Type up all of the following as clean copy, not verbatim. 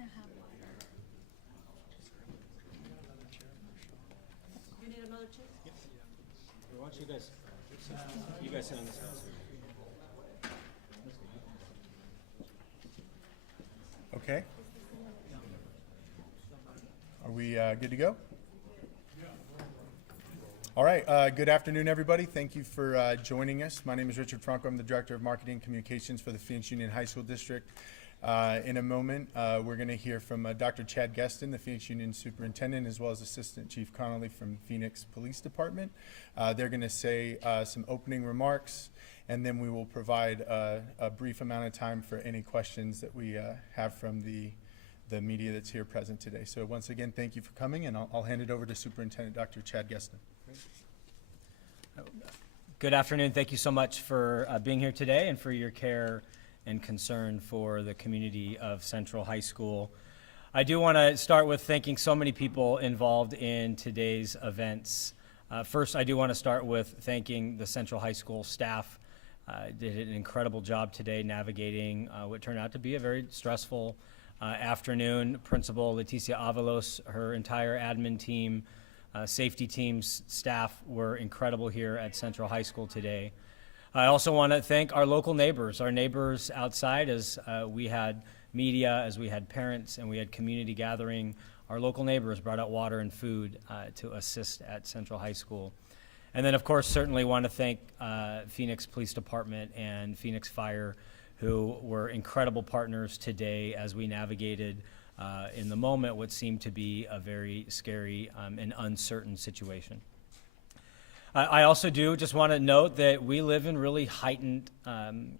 gonna have water. You need another chair? Why don't you guys sit on this house. Okay. Are we good to go? All right. Good afternoon, everybody. Thank you for joining us. My name is Richard Franco. I'm the Director of Marketing and Communications for the Phoenix Union High School District. In a moment, we're going to hear from Dr. Chad Gueston, the Phoenix Union Superintendent, as well as Assistant Chief Connolly from Phoenix Police Department. They're going to say some opening remarks, and then we will provide a brief amount of time for any questions that we have from the media that's here present today. So once again, thank you for coming, and I'll hand it over to Superintendent Dr. Chad Gueston. Good afternoon. Thank you so much for being here today and for your care and concern for the community of Central High School. I do want to start with thanking so many people involved in today's events. First, I do want to start with thanking the Central High School staff. Did an incredible job today navigating what turned out to be a very stressful afternoon. Principal Leticia Avalos, her entire admin team, safety teams, staff were incredible here at Central High School today. I also want to thank our local neighbors, outside as we had media, as we had parents, and we had community gathering. Our local neighbors brought out water and food to assist at Central High School. And then, of course, certainly want to thank Phoenix Police Department and Phoenix Fire, who were incredible partners today as we navigated in the moment what seemed to be a very scary and uncertain situation. I also do just want to note that we live in really heightened and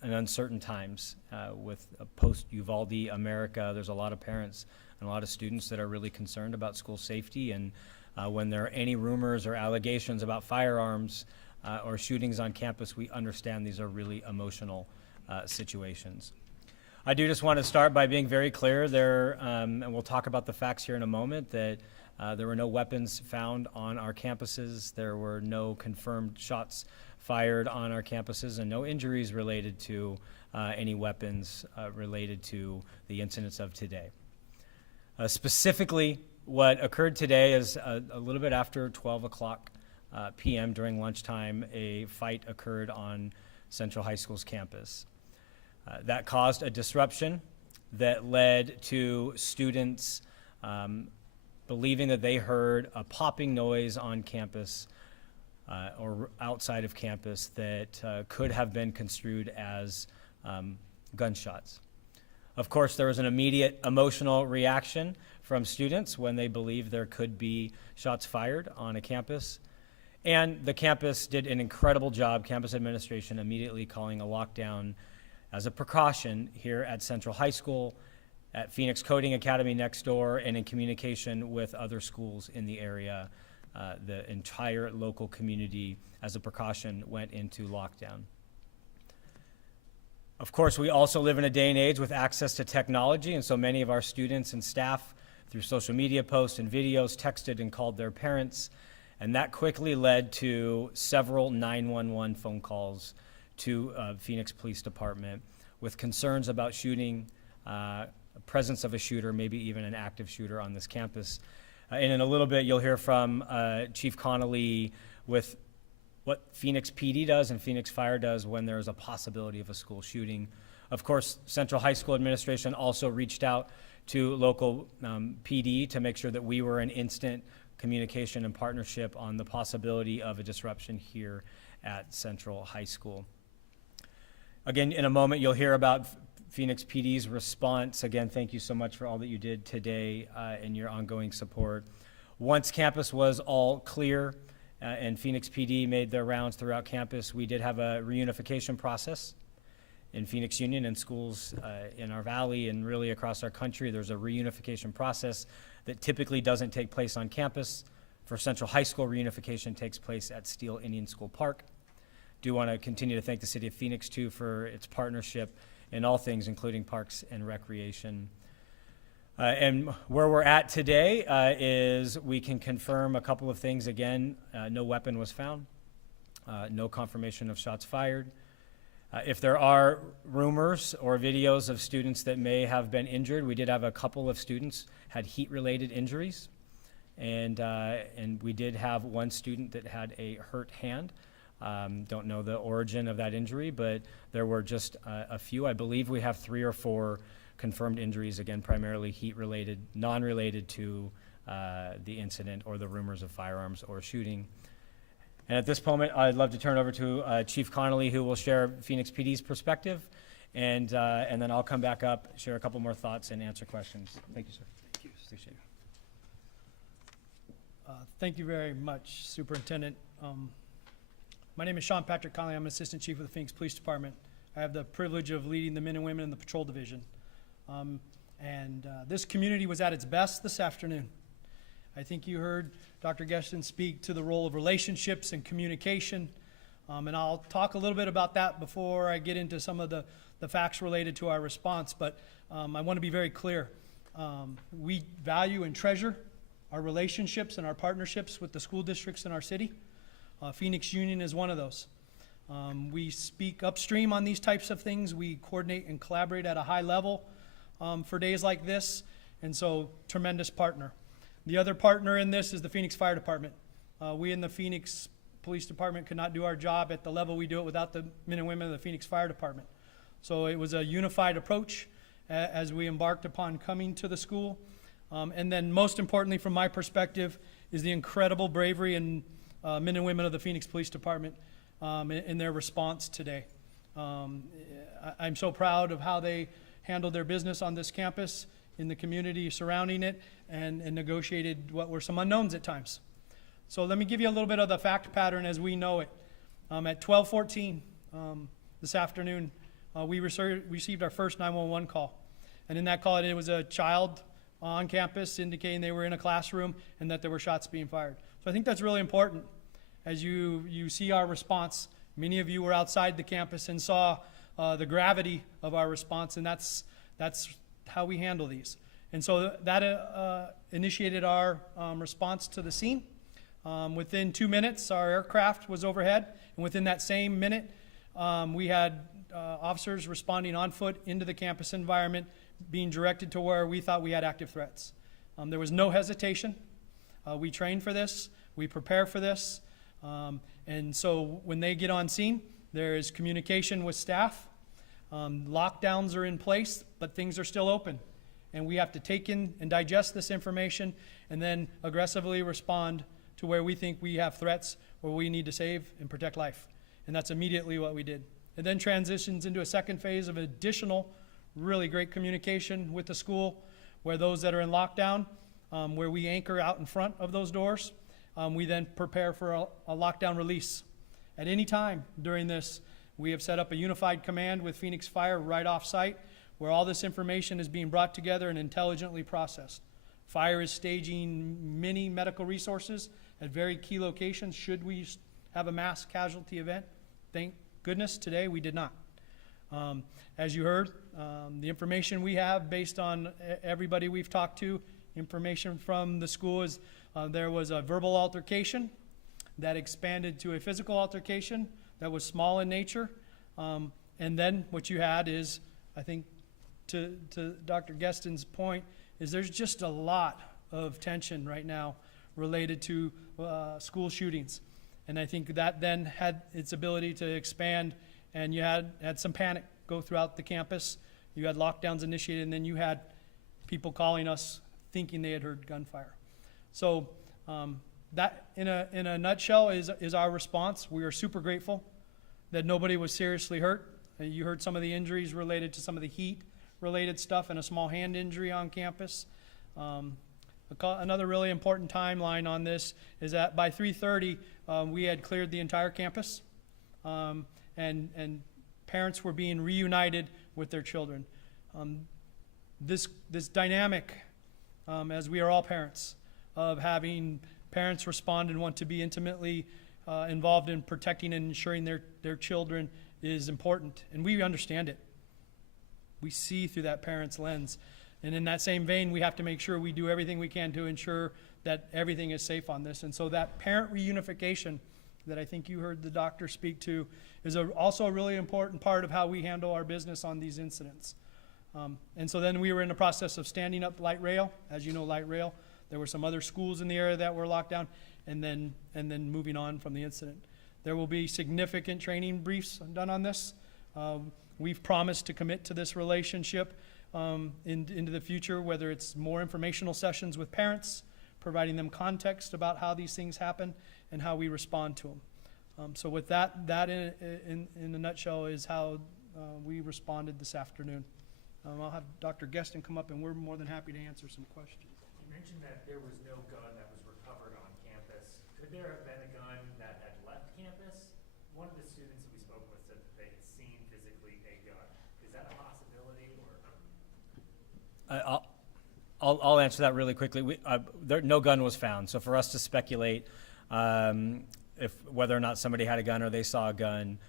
uncertain times with a post-Uvalde America. There's a lot of parents and a lot of students that are really concerned about school safety, and when there are any rumors or allegations about firearms or shootings on campus, we understand these are really emotional situations. I do just want to start by being very clear there, and we'll talk about the facts here in a moment, that there were no weapons found on our campuses. There were no confirmed shots fired on our campuses, and no injuries related to any weapons related to the incidents of today. Specifically, what occurred today is a little bit after 12 o'clock p.m. during lunchtime, a fight occurred on Central High School's campus. That caused a disruption that led to students believing that they heard a popping noise on campus or outside of campus that could have been construed as gunshots. Of course, there was an immediate emotional reaction from students when they believed there could be shots fired on a campus. And the campus did an incredible job, campus administration immediately calling a lockdown as a precaution here at Central High School, at Phoenix Coding Academy next door, and in communication with other schools in the area. The entire local community, as a precaution, went into lockdown. Of course, we also live in a day and age with access to technology, and so many of our students and staff, through social media posts and videos, texted and called their parents, and that quickly led to several 911 phone calls to Phoenix Police Department with concerns about shooting, presence of a shooter, maybe even an active shooter on this campus. And in a little bit, you'll hear from Chief Connolly with what Phoenix PD does and Phoenix Fire does when there is a possibility of a school shooting. Of course, Central High School administration also reached out to local PD to make sure that we were in instant communication and partnership on the possibility of a disruption here at Central High School. Again, in a moment, you'll hear about Phoenix PD's response. Again, thank you so much for all that you did today and your ongoing support. Once campus was all clear and Phoenix PD made their rounds throughout campus, we did have a reunification process in Phoenix Union and schools in our valley and really across our country. There's a reunification process that typically doesn't take place on campus. For Central High School, reunification takes place at Steele Indian School Park. Do want to continue to thank the City of Phoenix, too, for its partnership in all things, including parks and recreation. And where we're at today is we can confirm a couple of things. Again, no weapon was found, no confirmation of shots fired. If there are rumors or videos of students that may have been injured, we did have a couple of students had heat-related injuries, and we did have one student that had a hurt hand. Don't know the origin of that injury, but there were just a few. I believe we have 3 or 4 confirmed injuries, again, primarily heat-related, non-related to the incident or the rumors of firearms or shooting. And at this moment, I'd love to turn it over to Chief Connolly, who will share Phoenix PD's perspective, and then I'll come back up, share a couple more thoughts, and answer questions. Thank you, sir. Thank you. Appreciate it. Thank you very much, Superintendent. My name is Sean Patrick Conley. I'm Assistant Chief of the Phoenix Police Department. I have the privilege of leading the men and women in the Patrol Division. This community was at its best this afternoon. I think you heard Dr. Geston speak to the role of relationships and communication, and I'll talk a little bit about that before I get into some of the facts related to our response, but I want to be very clear. We value and treasure our relationships and our partnerships with the school districts in our city. Phoenix Union is one of those. We speak upstream on these types of things. We coordinate and collaborate at a high level for days like this, and so tremendous partner. The other partner in this is the Phoenix Fire Department. We in the Phoenix Police Department could not do our job at the level we do it without the men and women of the Phoenix Fire Department. So it was a unified approach as we embarked upon coming to the school. And then most importantly from my perspective is the incredible bravery and men and women of the Phoenix Police Department in their response today. I'm so proud of how they handled their business on this campus, in the community surrounding it, and negotiated what were some unknowns at times. So let me give you a little bit of the fact pattern as we know it. At 12:14 this afternoon, we received our first 911 call. And in that call, it was a child on campus indicating they were in a classroom and that there were shots being fired. So I think that's really important. As you see our response, many of you were outside the campus and saw the gravity of our response, and that's how we handle these. And so that initiated our response to the scene. Within 2 minutes, our aircraft was overhead, and within that same minute, we had officers responding on foot into the campus environment, being directed to where we thought we had active threats. There was no hesitation. We train for this, we prepare for this, and so when they get on scene, there is communication with staff. Lockdowns are in place, but things are still open. And we have to take in and digest this information and then aggressively respond to where we think we have threats where we need to save and protect life. And that's immediately what we did. It then transitions into a second phase of additional really great communication with the school, where those that are in lockdown, where we anchor out in front of those doors, we then prepare for a lockdown release. At any time during this, we have set up a unified command with Phoenix Fire right off site, where all this information is being brought together and intelligently processed. Fire is staging many medical resources at very key locations should we have a mass casualty event. Thank goodness today we did not. As you heard, the information we have based on everybody we've talked to, information from the school is there was a verbal altercation that expanded to a physical altercation that was small in nature. And then what you had is, I think to Dr. Geston's point, is there's just a lot of tension right now related to school shootings. And I think that then had its ability to expand, and you had some panic go throughout the campus. You had lockdowns initiated, and then you had people calling us thinking they had heard gunfire. So that, in a nutshell, is our response. We are super grateful that nobody was seriously hurt. You heard some of the injuries related to some of the heat-related stuff and a small hand injury on campus. Another really important timeline on this is that by 3:30, we had cleared the entire campus, and parents were being reunited with their children. This dynamic, as we are all parents, of having parents respond and want to be intimately involved in protecting and ensuring their children is important, and we understand it. We see through that parent's lens. And in that same vein, we have to make sure we do everything we can to ensure that everything is safe on this. And so that parent reunification that I think you heard the doctor speak to is also a really important part of how we handle our business on these incidents. And so then we were in the process of standing up light rail. As you know, light rail, there were some other schools in the area that were locked down, and then moving on from the incident. There will be significant training briefs done on this. We've promised to commit to this relationship into the future, whether it's more informational sessions with parents, providing them context about how these things happen and how we respond to them. So with that in a nutshell is how we responded this afternoon. I'll have Dr. Gueston come up, and we're more than happy to answer some questions. You mentioned that there was no gun that was recovered on campus. Could there have been a gun that had left campus? One of the students that we spoke with said that they had seen physically a gun. Is that a possibility, or? I'll answer that really quickly. No gun was found, so for us to speculate if whether or not somebody had a gun or they saw a gun,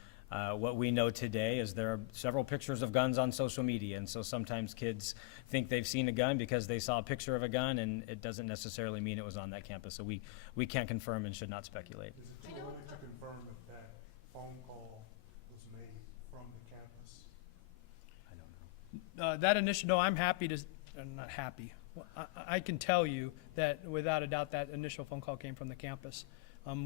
what we know today is there are several pictures of guns on social media, and so sometimes kids think they've seen a gun because they saw a picture of a gun, and it doesn't necessarily mean it was on that campus. So we can't confirm and should not speculate. Is it too early to confirm if that phone call was made from the campus? I don't know. That initial, no, I'm happy to, not happy. Well, I can tell you that without a doubt that initial phone call came from the campus.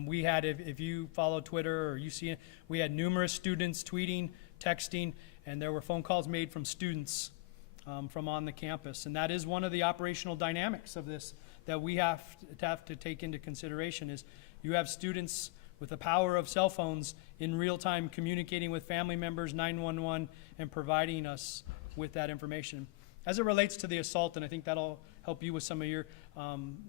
We had, if you follow Twitter or you see it, we had numerous students tweeting, texting, and there were phone calls made from students from on the campus. And that is one of the operational dynamics of this that we have to take into consideration is you have students with the power of cell phones in real time communicating with family members, 911, and providing us with that information. As it relates to the assault, and I think that'll help you with some of your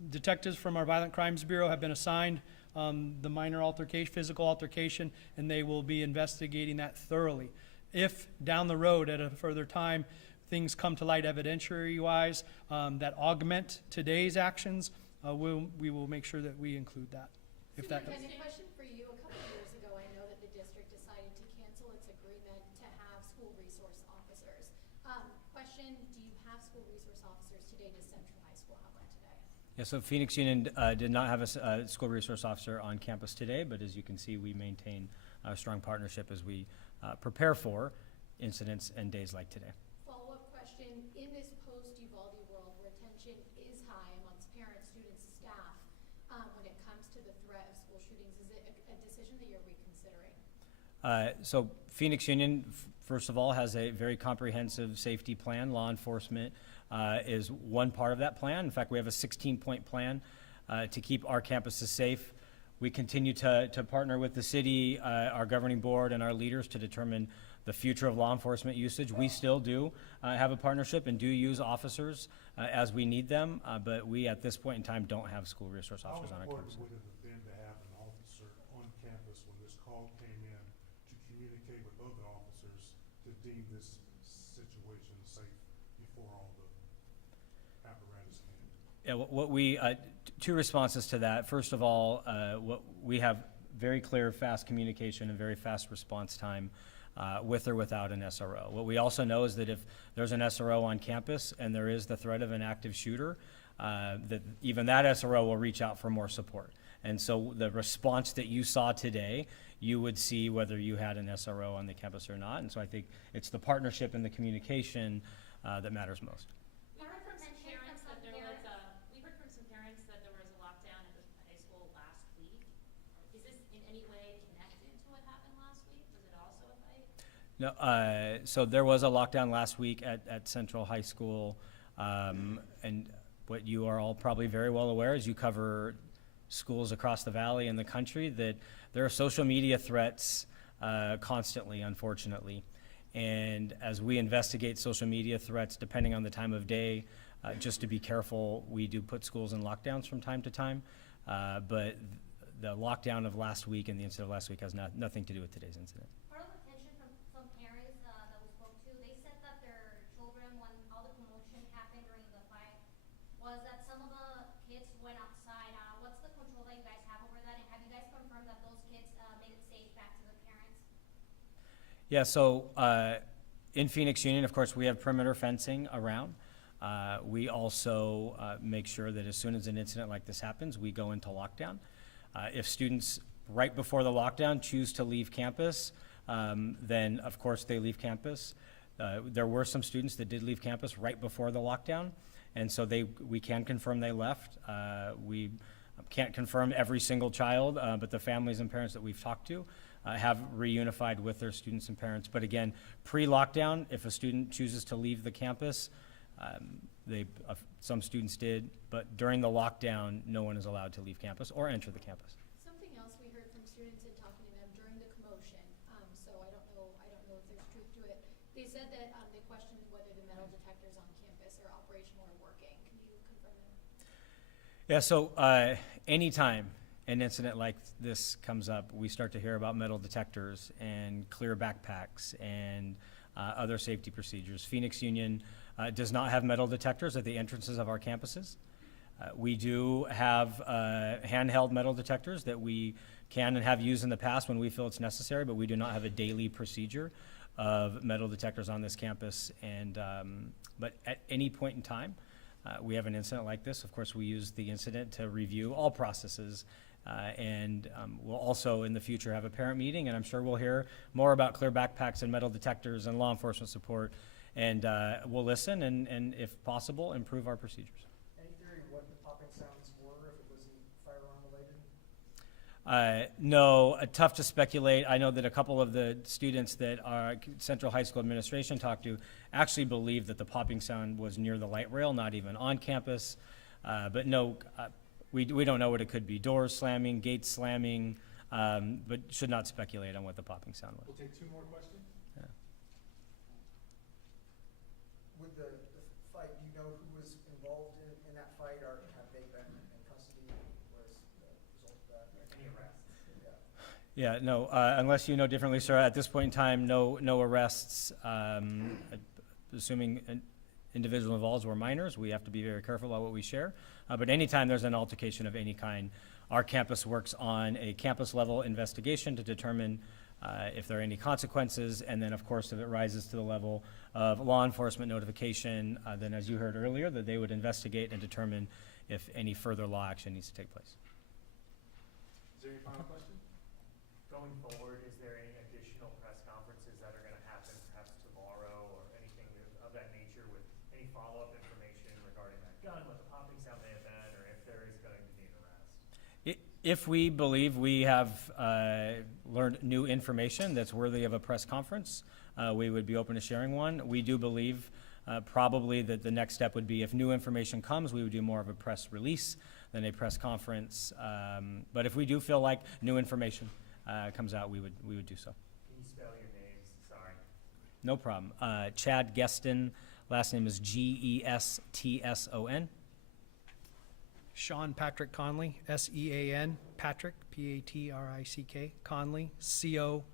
detectives from our Violent Crimes Bureau have been assigned the minor altercation, physical altercation, and they will be investigating that thoroughly. If down the road at a further time things come to light evidentiary-wise that augment today's actions, we will make sure that we include that. If that. Superintendent, question for you. A couple of years ago, I know that the district decided to cancel its agreement to have school resource officers. Question, do you have school resource officers today? Does Central High School have one today? Yeah, so Phoenix Union did not have a school resource officer on campus today, but as you can see, we maintain a strong partnership as we prepare for incidents and days like today. Follow-up question, in this post-Uvalde world where tension is high amongst parents, students, staff, when it comes to the threat of school shootings, is it a decision that you're reconsidering? So Phoenix Union, first of all, has a very comprehensive safety plan. Law enforcement is one part of that plan. In fact, we have a 16-point plan to keep our campuses safe. We continue to partner with the city, our governing board, and our leaders to determine the future of law enforcement usage. We still do have a partnership and do use officers as we need them, but we at this point in time don't have school resource officers on our campus. How important would it have been to have an officer on campus when this call came in to communicate with other officers to deem this situation safe before all the apparatus came? Yeah, what we, two responses to that. First of all, what we have very clear, fast communication and very fast response time with or without an SRO. What we also know is that if there's an SRO on campus and there is the threat of an active shooter, that even that SRO will reach out for more support. And so the response that you saw today, you would see whether you had an SRO on the campus or not. And so I think it's the partnership and the communication that matters most. We heard from some parents that there was a lockdown at the high school last week. Is this in any way connected to what happened last week? Was it also a fight? No, so there was a lockdown last week at Central High School, and what you are all probably very well aware as you cover schools across the valley and the country, that there are social media threats constantly, unfortunately. And as we investigate social media threats, depending on the time of day, just to be careful, we do put schools in lockdowns from time to time. But the lockdown of last week and the incident of last week has nothing to do with today's incident. Part of the tension from some parents that we spoke to, they said that their children, when all the commotion happened during the fight, was that some of the kids went outside. What's the control that you guys have over that? And have you guys confirmed that those kids made it safe back to the parents? Yeah, so in Phoenix Union, of course, we have perimeter fencing around. We also make sure that as soon as an incident like this happens, we go into lockdown. If students right before the lockdown choose to leave campus, then of course they leave campus. There were some students that did leave campus right before the lockdown, and so we can confirm they left. We can't confirm every single child, but the families and parents that we've talked to have reunified with their students and parents. But again, pre-lockdown, if a student chooses to leave the campus, some students did, but during the lockdown, no one is allowed to leave campus or enter the campus. Something else we heard from students in talking to them during the commotion, so I don't know if there's truth to it. They said that, they questioned whether the metal detectors on campus are operational or working. Can you confirm that? Yeah, so anytime an incident like this comes up, we start to hear about metal detectors and clear backpacks and other safety procedures. Phoenix Union does not have metal detectors at the entrances of our campuses. We do have handheld metal detectors that we can and have used in the past when we feel it's necessary, but we do not have a daily procedure of metal detectors on this campus. And but at any point in time, we have an incident like this. Of course, we use the incident to review all processes. And we'll also in the future have a parent meeting, and I'm sure we'll hear more about clear backpacks and metal detectors and law enforcement support. And we'll listen and if possible, improve our procedures. Any theory of what the popping sounds were, if it wasn't firearm related? No, tough to speculate. I know that a couple of the students that our Central High School administration talked to actually believed that the popping sound was near the light rail, not even on campus. But no, we don't know what it could be. Doors slamming, gates slamming, but should not speculate on what the popping sound was. We'll take two more questions. Yeah. With the fight, do you know who was involved in that fight, or have they been in custody? What is the result of that? Any arrests? Yeah. Yeah, no, unless you know differently, sir, at this point in time, no arrests. Assuming an individual involved were minors, we have to be very careful about what we share. But anytime there's an altercation of any kind, our campus works on a campus-level investigation to determine if there are any consequences, and then, of course, if it rises to the level of law enforcement notification, then as you heard earlier, that they would investigate and determine if any further law action needs to take place. Is there any final question? Going forward, is there any additional press conferences that are gonna happen perhaps tomorrow or anything of that nature with any follow-up information regarding that gun, what the popping sound may have been, or if there is going to be an arrest? If we believe we have learned new information that's worthy of a press conference, we would be open to sharing one. We do believe probably that the next step would be if new information comes, we would do more of a press release than a press conference. But if we do feel like new information comes out, we would do so. Can you spell your names? Sorry. No problem. Chad Geston, last name is Geston. Sean Patrick Conley, S-E-A-N, Patrick, P-A-T-R-I-C-K, Conley, C-O-N-N-O-L-L-Y.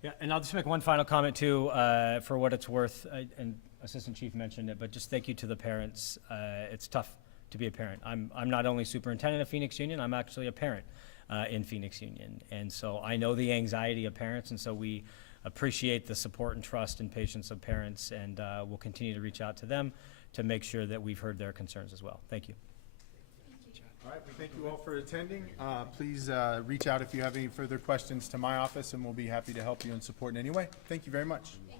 Yeah, and I'll just make one final comment too, for what it's worth, and Assistant Chief mentioned it, but just thank you to the parents. It's tough to be a parent. I'm not only superintendent of Phoenix Union, I'm actually a parent in Phoenix Union. And so I know the anxiety of parents, and so we appreciate the support and trust and patience of parents, and we'll continue to reach out to them to make sure that we've heard their concerns as well. Thank you. All right, we thank you all for attending. Please reach out if you have any further questions to my office, and we'll be happy to help you and support in any way. Thank you very much. Thank